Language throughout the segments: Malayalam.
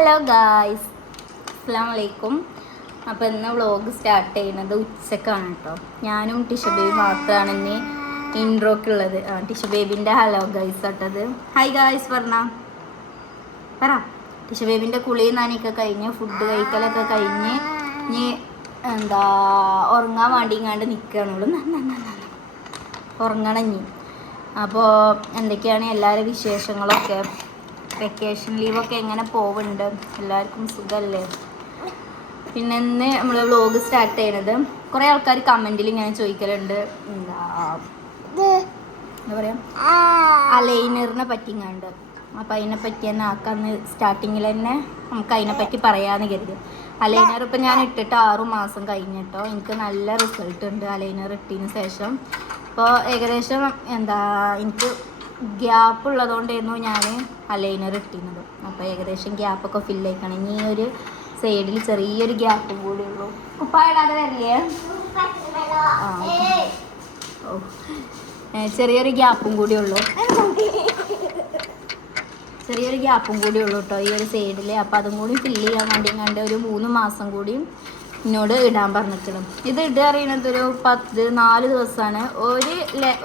ഹലോ ഗായ്സ്, അസ്സലാമലൈക്കും. അപ്പോൾ ഇന്ന് വ്ളോഗ് സ്റ്റാർട്ട് ചെയ്യുന്നത് ഉച്ചക്കാണ് കേട്ടോ. ഞാനും ടിഷ ബേബി മാത്രമാണ് ഇന്ന് ഇൻട്രോക്കുള്ളത്. ടിഷ ബേബിൻ്റെ ഹലോ ഗൈസ് കേട്ടത്. ഹായ് ഗായ്സ് പറ. ടിഷ ബേബിൻ്റെ കുളിയും നനയൊക്കെ കഴിഞ്ഞ് ഫുഡ് കഴിക്കലൊക്കെ കഴിഞ്ഞ് ഇനി ഉറങ്ങാൻ വേണ്ടി ഇങ്ങാണ്ട് നിൽക്കുകയാണുള്ളൂ. ഉറങ്ങണം ഇനി. അപ്പോൾ എന്തൊക്കെയാണ് എല്ലാവരും വിശേഷങ്ങളൊക്കെ? വെക്കേഷൻ ലീവൊക്കെ എങ്ങനെ പോകുന്നുണ്ട്? എല്ലാവർക്കും സുഖമല്ലേ? പിന്നെ ഇന്ന് നമ്മൾ വ്ളോഗ് സ്റ്റാർട്ട് ചെയ്യണത്, കുറേ ആൾക്കാർ കമൻറ്റിൽ ഇങ്ങനെ ചോദിക്കലുണ്ട്, എന്താ പറയുക, അലൈനറിനെ പറ്റിങ്ങാണ്ട്. അപ്പോൾ അതിനെപ്പറ്റി തന്നെ ആക്കാന്ന് സ്റ്റാർട്ടിങ്ങിൽ തന്നെ നമുക്ക് അതിനെപ്പറ്റി പറയാമെന്ന് കരുതി. അലൈനർ ഇപ്പം ഞാൻ ഇട്ടിട്ട് 6 മാസം കഴിഞ്ഞിട്ടോ. എനിക്ക് നല്ല റിസൾട്ട് ഉണ്ട് അലൈനർ ഇട്ടതിന് ശേഷം. അപ്പോൾ ഏകദേശം എനിക്ക് ഗ്യാപ്പ് ഉള്ളതുകൊണ്ടായിരുന്നു ഞാൻ അലൈനർ ഇട്ടിരുന്നത്. അപ്പോൾ ഏകദേശം ഗ്യാപ്പൊക്കെ ഫില്ല് ആയിക്കണം. ഇനി ഒരു സൈഡിൽ ചെറിയൊരു ഗ്യാപ്പും കൂടി ഉള്ളൂ. ഉപ്പായിടാതെ വരില്ലേ? ചെറിയൊരു ഗ്യാപ്പും കൂടി ഉള്ളൂ കേട്ടോ ഈ ഒരു സൈഡിൽ. അപ്പോൾ അതും കൂടി ഫില്ല് ചെയ്യാൻ വേണ്ടി കണ്ട് ഒരു 3 മാസം കൂടി എന്നോട് ഇടാൻ പറഞ്ഞിരിക്കണം. ഇത് ഇടുക അറിയണത് ഒരു 4 ദിവസമാണ്.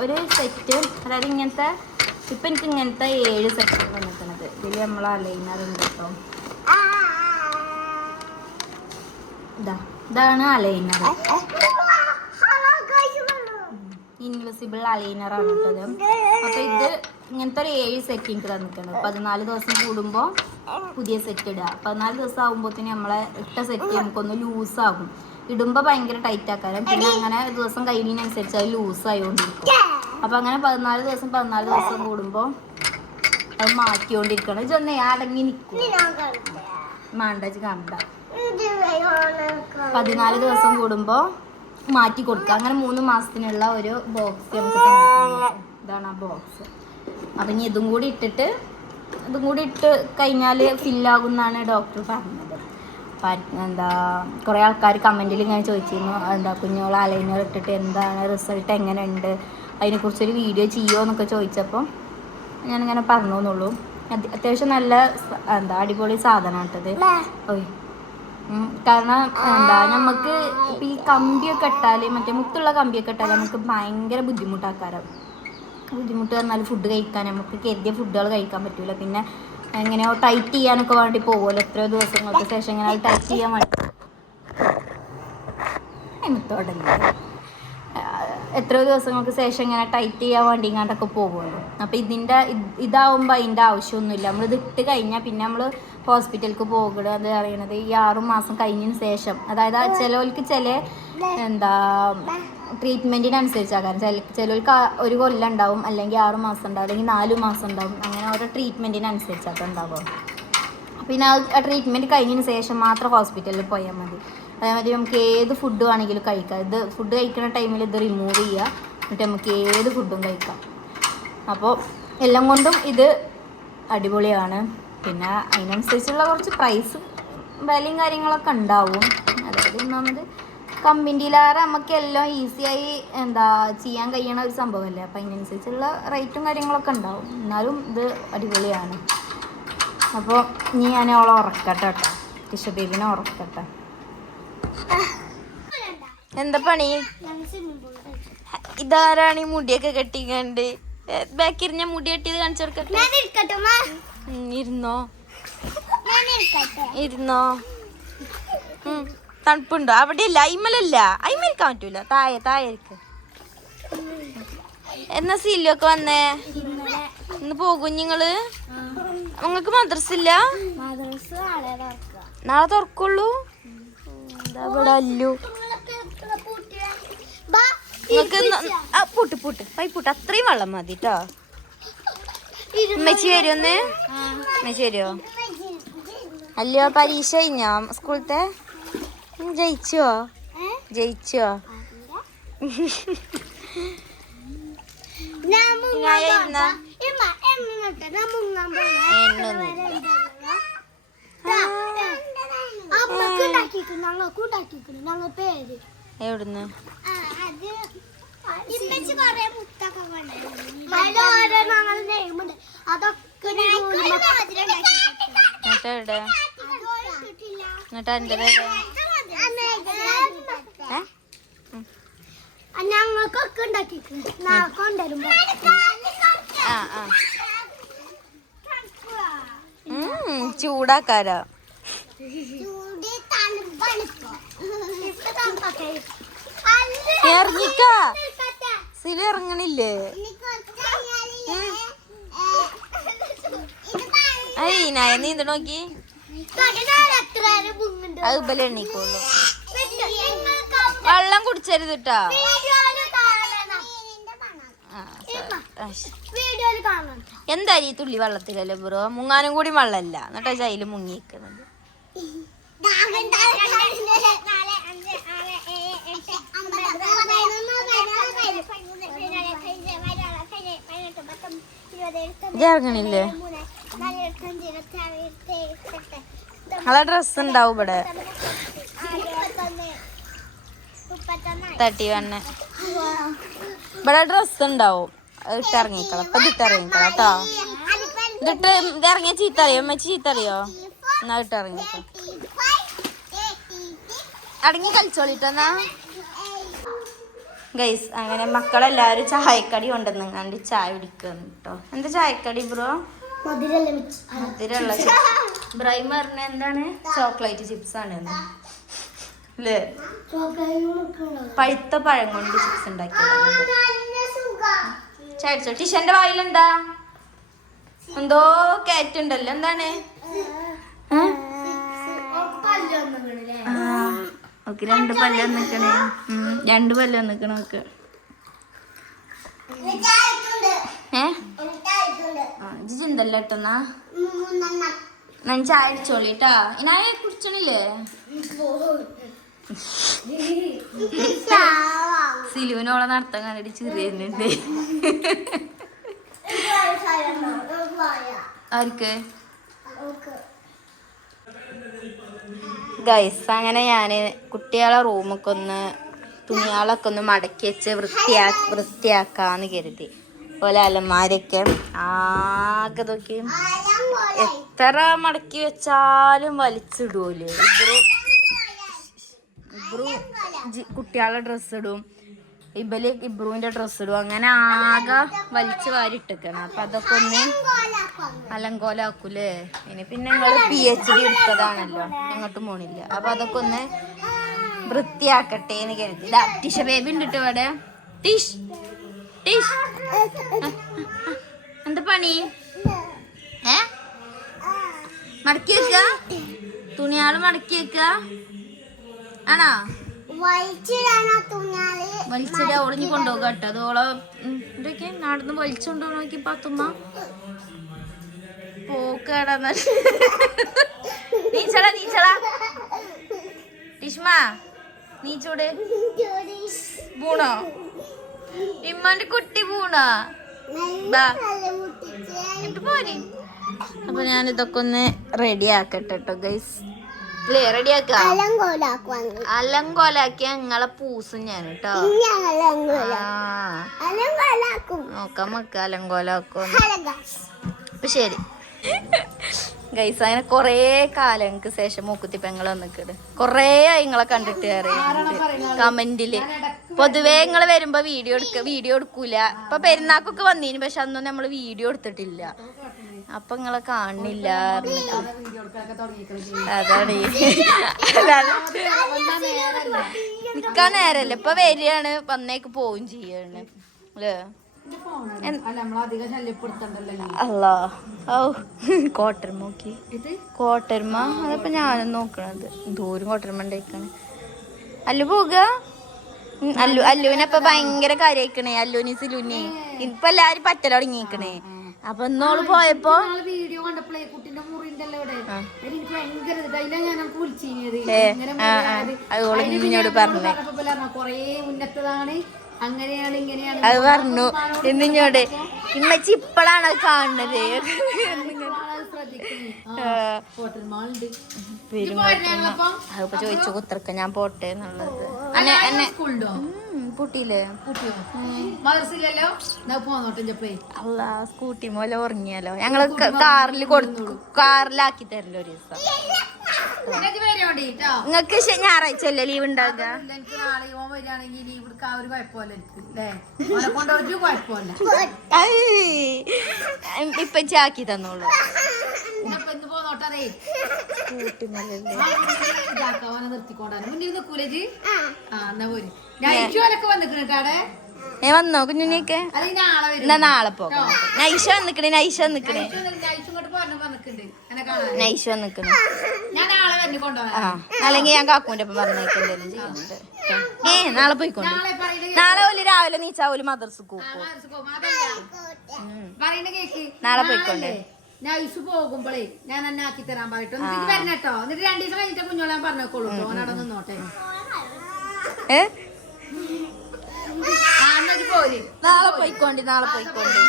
ഒരു സെറ്റ്, അതായത് ഇങ്ങനത്തെ ഇപ്പം എനിക്ക് ഇങ്ങനത്തെ 7 സെറ്റ് വന്നിരിക്കണത്. ഇതിൽ നമ്മൾ അലൈനർ ഉണ്ട് കേട്ടോ. ഇതാണ് അലൈനർ, ഇൻവിസിബിൾ അലൈനറാണ് കേട്ടത്. അപ്പോൾ ഇത് ഇങ്ങനത്തെ ഒരു 7 സെറ്റ് എനിക്ക് തന്നിട്ടുണ്ട്. 14 ദിവസം കൂടുമ്പോൾ പുതിയ സെറ്റ് ഇടുക. 14 ദിവസം ആകുമ്പോഴത്തേന് നമ്മളെ ഇട്ട സെറ്റ് നമുക്കൊന്ന് ലൂസാകും. ഇടുമ്പോൾ ഭയങ്കര ടൈറ്റ് ആക്കാനും, പിന്നെ അങ്ങനെ ദിവസം കഴിയുന്നതിനനുസരിച്ച് അത് ലൂസായിക്കൊണ്ടിരിക്കും. അപ്പോൾ അങ്ങനെ 14 ദിവസം കൂടുമ്പോൾ അത് മാറ്റിക്കൊണ്ടിരിക്കണം. ഇതൊന്ന് അടങ്ങി നിൽക്കും മാണ്ടച്ച് കണ്ട. 14 ദിവസം കൂടുമ്പോൾ മാറ്റി കൊടുക്കുക. അങ്ങനെ 3 മാസത്തിനുള്ള ഒരു ബോക്സ് നമുക്ക് തന്നിട്ടുണ്ട്. ഇതാണ് ആ ബോക്സ്. അപ്പം ഇനി ഇതും കൂടി ഇട്ട് കഴിഞ്ഞാൽ ഫില്ലാകുമെന്നാണ് ഡോക്ടർ പറഞ്ഞത്. കുറേ ആൾക്കാർ കമൻറ്റിൽ ഇങ്ങനെ ചോദിച്ചിരുന്നു, കുഞ്ഞോളെ അലൈനർ ഇട്ടിട്ട് എന്താണ് റിസൾട്ട്, എങ്ങനെയുണ്ട്, അതിനെക്കുറിച്ചൊരു വീഡിയോ ചെയ്യുമോ എന്നൊക്കെ ചോദിച്ചപ്പോൾ ഞാനിങ്ങനെ പറഞ്ഞു എന്നുള്ളൂ. അത്യാവശ്യം നല്ല അടിപൊളി സാധനമാണ് കേട്ടത്. കാരണം നമുക്ക് ഇപ്പം ഈ കമ്പിയൊക്കെ ഇട്ടാൽ, മറ്റേ മുത്തുള്ള കമ്പിയൊക്കെ ഇട്ടാൽ നമുക്ക് ഭയങ്കര ബുദ്ധിമുട്ട് പറഞ്ഞാൽ ഫുഡ് കഴിക്കാൻ നമുക്ക് കരുതിയ ഫുഡുകൾ കഴിക്കാൻ പറ്റില്ല. പിന്നെ എങ്ങനെയോ ടൈറ്റ് ചെയ്യാനൊക്കെ വേണ്ടി പോകുമല്ലോ, എത്രയോ ദിവസങ്ങൾക്ക് ശേഷം ഇങ്ങനെ അത് ടൈറ്റ് ചെയ്യാൻ വേണ്ടി എത്രയോ ദിവസങ്ങൾക്ക് ശേഷം ഇങ്ങനെ ടൈറ്റ് ചെയ്യാൻ വേണ്ടി ഇങ്ങോട്ടൊക്കെ പോകുമല്ലോ. അപ്പോൾ ഇതാവുമ്പോൾ അതിൻ്റെ ആവശ്യമൊന്നുമില്ല. നമ്മളിത് ഇട്ട് കഴിഞ്ഞാൽ പിന്നെ നമ്മൾ ഹോസ്പിറ്റലിലേക്ക് പോകുക അത് അറിയണത് ഈ 6 മാസം കഴിഞ്ഞതിന് ശേഷം. അതായത് ചിലവർക്ക് ട്രീറ്റ്മെൻറ്റിനനുസരിച്ചാകാരം. ചിലവർക്ക് 1 കൊല്ലം ഉണ്ടാവും, അല്ലെങ്കിൽ 6 മാസം ഉണ്ടാവും, അല്ലെങ്കിൽ 4 മാസം ഉണ്ടാവും. അങ്ങനെ ഓരോ ട്രീറ്റ്മെൻറ്റിനനുസരിച്ചൊക്കെ ഉണ്ടാവും. പിന്നെ ആ ട്രീറ്റ്മെൻറ്റ് കഴിഞ്ഞതിന് ശേഷം മാത്രം ഹോസ്പിറ്റലിൽ പോയാൽ മതി. അതേമാതിരി നമുക്ക് ഏത് ഫുഡ് വേണമെങ്കിലും കഴിക്കാം. ഇത് ഫുഡ് കഴിക്കുന്ന ടൈമിൽ ഇത് റിമൂവ് ചെയ്യുക, എന്നിട്ട് നമുക്ക് ഏത് ഫുഡും കഴിക്കാം. അപ്പോൾ എല്ലാം കൊണ്ടും ഇത് അടിപൊളിയാണ്. പിന്നെ അതിനനുസരിച്ചുള്ള കുറച്ച് പ്രൈസും വിലയും കാര്യങ്ങളൊക്കെ ഉണ്ടാവും. അതായത് ഒന്നാമത് കമ്പനിയിലേറെ നമുക്ക് എല്ലാം ഈസിയായി ചെയ്യാൻ കഴിയണ ഒരു സംഭവമല്ലേ. അപ്പോൾ അതിനനുസരിച്ചുള്ള റേറ്റും കാര്യങ്ങളൊക്കെ ഉണ്ടാവും. എന്നാലും ഇത് അടിപൊളിയാണ്. അപ്പോൾ ഇനി ഞാൻ അവളെ ഉറക്കട്ടെ കേട്ടോ, ടിഷ ബേബിനെ ഉറക്കട്ടെ. എന്താ പണി? ഇതാരാണ് ഈ മുടിയൊക്കെ കെട്ടിക്കണ്ട്? ബാക്കിൽ ഞാൻ മുടി കെട്ടിയത് കാണിച്ചു കൊടുക്കട്ടെ. ഇരുന്നോ തണുപ്പുണ്ടോ? അവിടെ ഇല്ല, അയിമലല്ല, അയിമരിക്കാൻ പറ്റൂല. താഴെ ഇരിക്ക്. എന്നാ സീലൊക്കെ വന്നേ? ഇന്ന് പോകും നിങ്ങള്? നിങ്ങൾക്ക് മദ്രസ ഇല്ല? നാളെ തുറക്കുള്ളൂ. ഇവിടെ അല്ലു നിങ്ങൾക്ക് പൈപ്പൂട്ട് അത്രയും വെള്ളം മതി കേട്ടോ. ഉമ്മച്ചി വരുമോന്ന്? ഉമ്മച്ചി വരുമോ? അല്ലയോ, പരീക്ഷ കഴിഞ്ഞോ സ്കൂളത്തെ? ജയിച്ചോ? എവിടുന്ന്? അതൊക്കെ എന്നിട്ട് എൻ്റെ ഞങ്ങൾക്കൊക്കെ ഉണ്ടാക്കി കൊണ്ടുവരുമ്പോ ചൂടാക്കാരാ ഇറങ്ങിക്കാ സില ഇറങ്ങണില്ലേ അയ്യ നീന്ത നോക്കി അത് ബല എണ്ണീക്കുള്ളൂ വെള്ളം കുടിച്ചരുത് ട്ടാ എന്തായാലും ഈ തുള്ളി വെള്ളത്തിലല്ലേ ബ്രോ മുങ്ങാനും കൂടി വെള്ളമല്ല എന്നിട്ടാ ചൈല് മുങ്ങിക്കുന്നത് ഇറങ്ങണില്ലേ നല്ല ഡ്രസ് ഉണ്ടാവും ഇവിടെ തട്ടി വന്നെ ഇവിടെ ഡ്രസ് ഉണ്ടാവും ഇട്ടിറങ്ങിക്കള ഇപ്പൊ ഇതിട്ടിറങ്ങിക്കള കേട്ടോ ഇതിറങ്ങിയ ചീത്തറിയോ അമ്മച്ചി ചീത്തറിയോ എന്നാ ഇട്ടിറങ്ങിക്കള അടങ്ങി കളിച്ചോളിട്ടെന്നാ ഗൈസ് അങ്ങനെ മക്കളെല്ലാവരും ചായക്കടി കൊണ്ടുവന്നുങ്ങാണ്ട് ചായ കുടിക്കുന്നു കേട്ടോ എന്താ ചായക്കടി ബ്രോ മധുരമുള്ള ബ്രൈം പറഞ്ഞ എന്താണ് ചോക്ലേറ്റ് ചിപ്സ് ആണ് അല്ലേ പഴുത്ത പഴം കൊണ്ട് ചിപ്സ് ഉണ്ടാക്കിയത് ചായടിച്ചോ ടിഷന്റെ വായിലെന്താ എന്തോ കയറ്റുണ്ടല്ലോ എന്താണ് ഓക്കെ രണ്ട് പല്ല് വന്നിക്കണേ രണ്ട് പല്ല് വന്നിക്കണ ഓക്കെ ചിന്തല്ലോ ഇട്ടെന്നാ ഞാൻ ചായ അടിച്ചോളിട്ടാ ഇനായ കുടിച്ചണില്ലേ സിലുവിനോളെ നടത്താൻ കണ്ടിട്ട് ചെറിയുന്നുണ്ട് ആർക്ക് ഗൈസ് അങ്ങനെ ഞാൻ കുട്ടികളെ റൂമൊക്കെ ഒന്ന് തുണികളൊക്കെ ഒന്ന് മടക്കി വെച്ച് വൃത്തിയാക്കാന്ന് കരുതി അതുപോലെ അലമാരൊക്കെ ആകെ നോക്കി എത്ര മടക്കി വെച്ചാലും വലിച്ചിടുമല്ലോ ഇബ്രു കുട്ടികളുടെ ഡ്രസ്സ് ഇടും ഇബ്രുവിന്റെ ഡ്രസ്സ് ഇടും അങ്ങനെ ആകെ വലിച്ചു വാരിട്ടേക്കാണ് അപ്പൊ അതൊക്കെ ഒന്ന് അലങ്കോലാക്കൂലേ ഇനി പിന്നെ നിങ്ങള് PhD എടുത്തതാണല്ലോ എങ്ങോട്ടും പോണില്ല അപ്പൊ അതൊക്കെ ഒന്ന് വൃത്തിയാക്കട്ടെ എന്ന് കരുതി ടിഷ ബേബി ഉണ്ട് ഇവിടെ ടിഷ് ടിഷ് എന്താ പണി മടക്കി വെക്ക തുണിയാള് മടക്കി വെക്ക ആണോ വലിച്ചിട ഒളിഞ്ഞു കൊണ്ടുപോക കേട്ടോ അത് ഓളെ ഇതൊക്കെ നടന്ന് വലിച്ചുകൊണ്ടോ നോക്കി പാത്തുമ്മ പോക്കടാ നീച്ചള നീച്ചള ടിഷ്മ നീച്ചൂട് പൂണോ ഇമ്മാന്റെ കുട്ടി പൂണോ പോരി അപ്പൊ ഞാൻ ഇതൊക്കെ ഒന്ന് റെഡി ആക്കട്ടെ കേട്ടോ ഗൈസ് അല്ലേ റെഡി ആക്ക അലങ്കോലാക്കിയ നിങ്ങളെ പൂസും ഞാൻ കേട്ടോ നോക്കാം മക്ക അലങ്കോലാക്കും അപ്പൊ ശരി ഗൈസ് അങ്ങനെ കൊറേ കാലങ്ങൾക്ക് ശേഷം മൂക്കുത്തി പെങ്ങളെ വന്നിക്കട് കൊറേ ആയി നിങ്ങളെ കണ്ടിട്ട് കമന്റില് പൊതുവേ നിങ്ങള് വരുമ്പോ വീഡിയോ എടുക്കൂല ഇപ്പൊ പെരുന്നാക്കൊക്കെ വന്നീന് പക്ഷെ അന്നൊന്നും നമ്മള് വീഡിയോ എടുത്തിട്ടില്ല അപ്പൊ നിങ്ങളെ കാണില്ല അതാണ് നിക്കാൻ നേരല്ല ഇപ്പൊ വരികയാണ് വന്നേക്ക് പോവും ചെയ്യാണ് അല്ലേ അല്ലാ ഓ കോട്ടർമ നോക്കി കോട്ടർമ അതപ്പോ ഞാനും നോക്കണത് ദൂരം കോട്ടർമ ഉണ്ടായിക്കാണ് അല്ലു പോക അല്ലുവിനപ്പൊ ഭയങ്കര കാര്യായിക്കണേ അല്ലുവിന് സിലുവിനെ ഇപ്പൊ എല്ലാരും പറ്റല തുടങ്ങിക്കണേ അപ്പൊ ഇന്നോള് പോയപ്പോ വീഡിയോ കണ്ടപ്പോഴേ കുട്ടിന്റെ മുറിണ്ടല്ലോ അതുകൊണ്ട് ഇന്നോട് പറഞ്ഞു കൊറേ മുന്നത്തതാണ് അങ്ങനെയാണ് ഇങ്ങനെയാണ് അത് പറഞ്ഞു എന്നിങ്ങോട് ഇമ്മച്ചി ഇപ്പഴാണ് അത് കാണുന്നത് അതിപ്പോ ചോദിച്ചു കുത്തിറക്ക ഞാൻ പോട്ടെ എന്നുള്ളത് എന്നെ പൂട്ടിയില്ലേ അല്ല സ്കൂട്ടി മോലെ ഉറങ്ങിയാലോ ഞങ്ങള് കാറിലാക്കി തരല്ലോ ഒരു ദിവസം നിങ്ങക്ക് ഞായറാഴ്ച അല്ലേ ലീവ് ഉണ്ടാകുക? എനിക്ക് നാളെ ഓൻ വരികയാണെങ്കിൽ ലീവ് എടുക്കാൻ ഒരു കുഴപ്പമില്ല എനിക്ക് അല്ലേ? ഓനെ കൊണ്ട് ഒരു കുഴപ്പമില്ല. ഇപ്പൊ ചാക്കി തന്നോളൂ. ഇന്ന് പോന്നോട്ടേ ഓനെ നിർത്തിക്കൊണ്ടാണ് മുന്നിൽ നിൽക്കൂലേ? ആ എന്നാ പോര്. നൈറ്റുപോലൊക്കെ വന്നിട്ടാടെ വന്നോ കുഞ്ഞുണ്ണിയൊക്കെ? എന്നാ നാളെ പോകാം. നൈഷ വന്നിക്കണേ, നൈഷ വന്നിക്കണേ, നൈഷ വന്നിക്കണേ. അല്ലെങ്കിൽ ഞാൻ കാക്കൂന്റെ ഒപ്പം പറഞ്ഞേക്ക് എന്തെങ്കിലും ചെയ്യുന്നുണ്ട്. നാളെ പോയിക്കോണ്ട്. നാളെ ഓല് രാവിലെ നീച്ചാ ഓല് മദർസക്ക് പോകും. നാളെ പോയിക്കോണ്ടേ. നൈസ് പോകുമ്പോഴേ ഞാൻ എന്നെ ആക്കി തരാൻ പറയട്ടോ. എന്നിട്ട് വരണട്ടോ. എന്നിട്ട് 2 ദിവസം കഴിഞ്ഞിട്ട് കുഞ്ഞോളാൻ പറഞ്ഞോളൂ. ഓനവിടെ നിന്നോട്ടെ. നാളെ പോയിക്കോണ്ടി, നാളെ പോയിക്കോണ്ടി.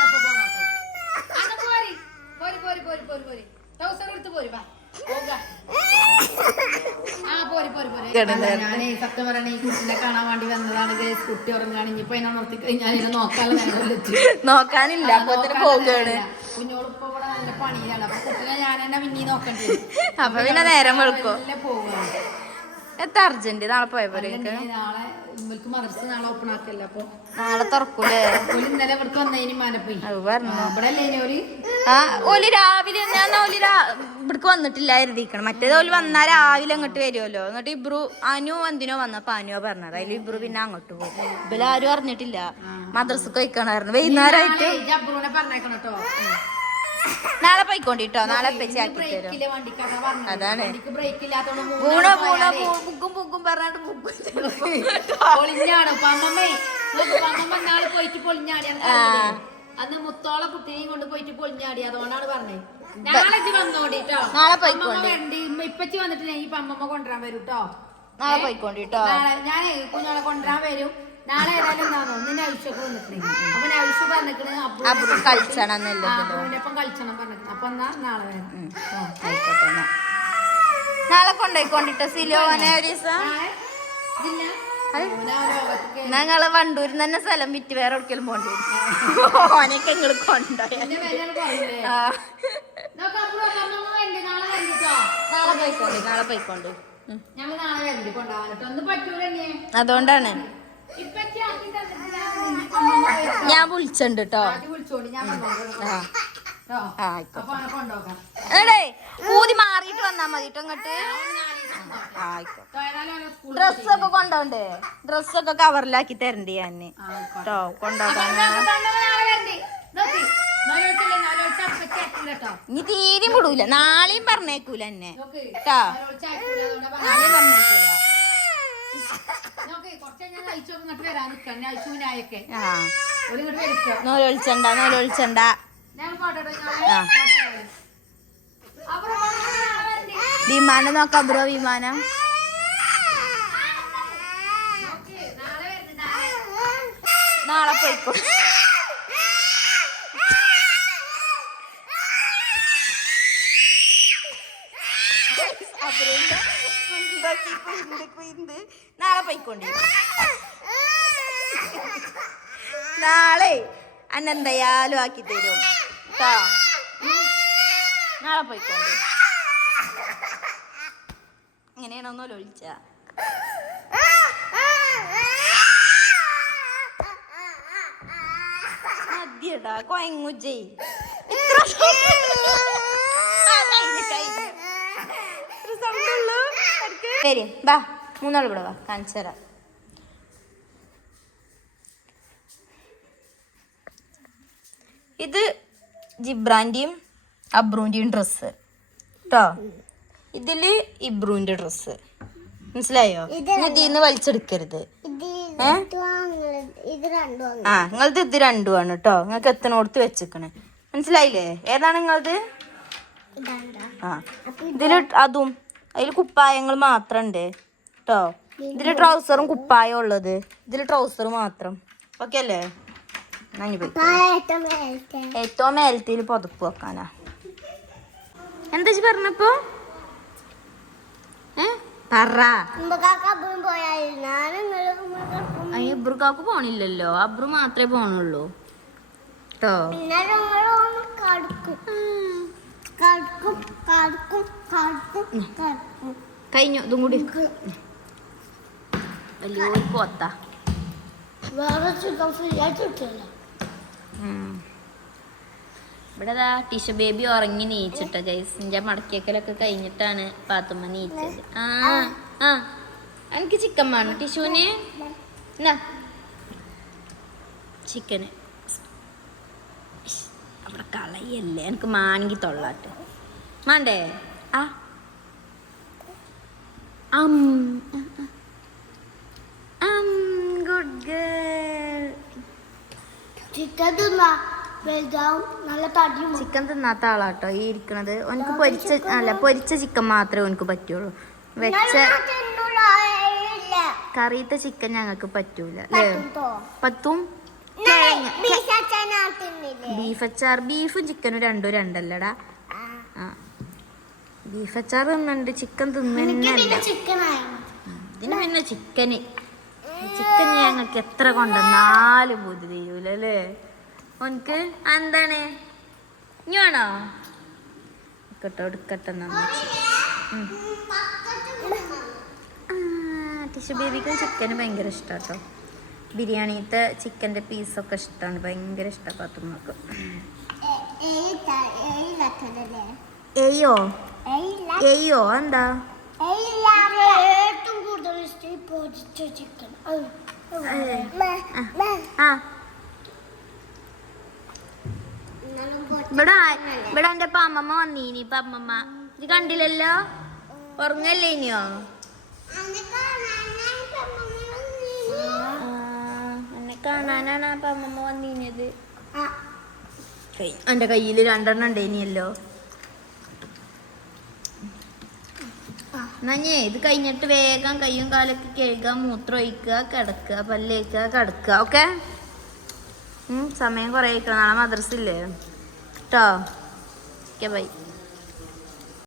ഞാനേ സത്യം പറയണേ ഈ കുട്ടിനെ കാണാൻ വേണ്ടി വന്നതാണ്. കുട്ടി ഉറങ്ങാണ്. ഇനിയിപ്പോ അതിനെ നിർത്തി കഴിഞ്ഞാൽ നോക്കാനില്ല, പോവുകയാണ്. കുഞ്ഞോളിപ്പോ ഇവിടെ നല്ല പണിയാണ്. അപ്പൊ കുട്ടിനെ ഞാൻ തന്നെ പിന്നീ നോക്കണ്ടി വരും. അപ്പൊ പിന്നെ നേരം വെളുക്കോ? പോവുകയാണ്. എത്ര അർജന്റ്? നാളെ പോയ പോലെ. നാളെ ഇവർക്ക് മദർസ് നാളെ ഓപ്പൺ ആക്കല്ല. അപ്പൊ നാളെ തുറക്കൂലേ? ഇന്നലെ ഇവർക്ക് വന്നതിന് മാനെ പോയി. ഇവിടെ അല്ലേ ഓല് രാവിലെ ഇവിടക്ക് വന്നിട്ടില്ല എഴുതിക്കണം. മറ്റേത് ഓല് വന്നാ രാവിലെ അങ്ങോട്ട് വരുമല്ലോ. എന്നിട്ട് ഇബ്രു അനു എന്തിനോ വന്നപ്പോ അനുവോ പറഞ്ഞത്. അതിൽ ഇബ്രു പിന്നെ അങ്ങോട്ട് പോകും. ഇവരാരും അറിഞ്ഞിട്ടില്ല. മദ്രസക്ക് വയ്ക്കണായിരുന്നു വൈകുന്നേരമായിട്ട്. ജബ്രൂനെ പറഞ്ഞേക്കണം കേട്ടോ. നാളെ പോയിക്കൊണ്ടിട്ടോ. നാളെ ആക്കി തരും. അതാണ് പുക്കും പറഞ്ഞിട്ട് പൊളിഞ്ഞാണ് പമ്മമ്മേ. നാളെ പോയിട്ട് പൊളിഞ്ഞാടി. അന്ന് മുത്തോള കുട്ടിനെയും കൊണ്ട് പോയിട്ട് പൊളിഞ്ഞാടി. അതുകൊണ്ടാണ് പറഞ്ഞത്. നാളെ വന്നോണ്ടിട്ടോ. നാളെ പോയിക്കോണ്ടി. ഇപ്പച്ചി വന്നിട്ട് ഈ പമ്മമ്മ കൊണ്ടുവരാൻ വരും കേട്ടോ. നാളെ പോയിക്കൊണ്ടിട്ടോ. നാളെ ഞാൻ കുഞ്ഞോളെ കൊണ്ടുവരാൻ വരും. നാളെ ഏതായാലും എന്താണോ ഇന്ന് നൈഷൊക്കെ വന്നിട്ടുണ്ട്. അപ്പൊ നൈഷ് പറഞ്ഞിട്ട് കളിച്ചണം ഒപ്പം കളിച്ചണം പറഞ്ഞിട്ട്. അപ്പൊ എന്നാ നാളെ വരാം. ആയിക്കോട്ടെ. നാളെ കൊണ്ടുപോയിക്കൊണ്ടിട്ടോ സിലോനെ ഒരു ദിവസം. ഞങ്ങള് വണ്ടൂരിൽ തന്നെ സ്ഥലം വിറ്റ് വേറെ എവിടേക്കും പോണ്ടി വരും. ഓനൊക്കെ നിങ്ങള് കൊണ്ടുപോയി. നാളെ പോയിക്കൊണ്ട് അതുകൊണ്ടാണ് ഞാൻ വിളിച്ചിട്ടുണ്ട് കേട്ടോ. എടേ ഊതി മാറിയിട്ട് വന്നാ മതി കേട്ടോ ഇങ്ങോട്ട്. ഡ്രസ്സൊക്കെ കൊണ്ടോണ്ടേ? ഡ്രസ്സൊക്കെ കവറിലാക്കി തരണ്ടേ ഞാൻ കേട്ടോ. കൊണ്ടോക്കാൻ ഇനി തീരെ വിടൂല. നാളെയും പറഞ്ഞേക്കൂല എന്നെ കേട്ടോ. നാളെയും പറഞ്ഞേക്കൂല. നോലൊളിച്ചണ്ട, നോലൊളിച്ചണ്ട. വിമാനം നോക്കാം ബ്രോ. വിമാനം നാളെ പോയിക്കോ. നാളെ പോയിക്കൊണ്ടി. നാളെ അന്നെന്തായാലും ആക്കി തരും കേട്ടോ. നാളെ പോയിക്കൊണ്ട്. ഇങ്ങനെയാണോന്നോ ഒഴിച്ച മതിയടാ കൊയങ്ങുജയ്. ശരി ബാ, മൂന്നാൾ ഇവിടെ വാ, കാണിച്ചു തരാം. ഇത് ജിബ്രാൻ്റെയും അബ്രൂൻ്റെയും ഡ്രസ്സ് കേട്ടോ. ഇതില് ഇബ്രൂന്റെ ഡ്രസ്സ് മനസ്സിലായോ? ഇതിന്ന് വലിച്ചെടുക്കരുത്. നിങ്ങളത് ഇത് രണ്ടുമാണ് കേട്ടോ. നിങ്ങൾക്ക് എത്തനോടത്ത് വെച്ചിക്കണേ. മനസ്സിലായില്ലേ? ഏതാണ് നിങ്ങളത്? ഇതില് അതും അതിൽ കുപ്പായങ്ങൾ മാത്രം ഉണ്ട് കേട്ടോ. ഇതില് ട്രൗസറും കുപ്പായം ഉള്ളത്. ഇതില് ട്രൗസർ മാത്രം. ഓക്കെ അല്ലേ? ഏറ്റവും മേലത്തിൽ പുതപ്പ് വെക്കാനാ. എന്താ പറഞ്ഞപ്പോ ഇബ്രുക്കാക്ക് പോണില്ലല്ലോ. അബ്രു മാത്രമേ പോണുള്ളൂ കേട്ടോ. കഴിഞ്ഞു ഇതും കൂടി വലിയൊരു പോത്താ. ഇവിടെ ടിഷു ബേബി ഉറങ്ങി നീച്ചിട്ട ഗൈസ്. എൻ്റെ മടക്കിയക്കലൊക്കെ കഴിഞ്ഞിട്ടാണ് പാത്തുമ്മ നീച്ചത്. ആ എനിക്ക് ചിക്കൻ വേണം ടിഷുവിന്. എന്നാ ചിക്കന് അവിടെ കളയല്ലേ, എനിക്ക് മാണെങ്കിൽ തൊള്ളാട്ട് മാണ്ടേ. ആ ഗുഡ് ഗേൾ. ചിക്കൻ തിന്നാത്ത ആളാട്ടോ ഈ ഇരിക്കണത്. ഓനക്ക് പൊരിച്ച ചിക്കൻ മാത്രമേ ഓനക്ക് പറ്റുള്ളൂ. വെച്ച കറിയത്ത ചിക്കൻ ഞങ്ങൾക്ക് പറ്റൂല അല്ലേ? പത്തും ബീഫ് അച്ചാർ. ബീഫും ചിക്കനും രണ്ടും രണ്ടല്ലടാ. ആ ബീഫ് അച്ചാർ തിന്നുണ്ട്, ചിക്കൻ തിന്നല്ല. ഇതിന് പിന്നെ ചിക്കന് ഞങ്ങൾക്ക് എത്ര കൊണ്ടുവന്നാലും ബുദ്ധി തീരൂല അല്ലേ? ഓനക്ക് എന്താണ് ഇനി വേണോ? എടുക്കട്ടെ ടിഷു ബേബിക്കും ചിക്കന് ഭയങ്കര ഇഷ്ടാട്ടോ. ബിരിയാണിത്തെ ചിക്കൻ്റെ പീസൊക്കെ ഇഷ്ടമാണ്, ഭയങ്കര ഇഷ്ടമാണ് പാത്തുമ്മക്ക്. എയ്യോ എന്താ? ഇവിടെ എന്റെ അമ്മമ്മ വന്നീനി. ഇപ്പൊ അമ്മമ്മ ഇത് കണ്ടില്ലല്ലോ, ഉറങ്ങല്ലേ ഇനിയോ? എന്നെ കാണാനാണ് അപ്പൊ അമ്മമ്മ വന്നീനത്. എന്റെ കയ്യില് 2 ഉണ്ടേനിയല്ലോ. എന്നാ ഇത് കഴിഞ്ഞിട്ട് വേഗം കയ്യും കാലൊക്കെ കഴുകുക, മൂത്രം ഒഴിക്കുക, കിടക്കുക, പല്ലേക്കുക, കിടക്കുക. ഓക്കെ സമയം കുറേ ആയിക്കണം, നാളെ മദ്രസ ഇല്ലേ കേട്ടോ. Okay bye.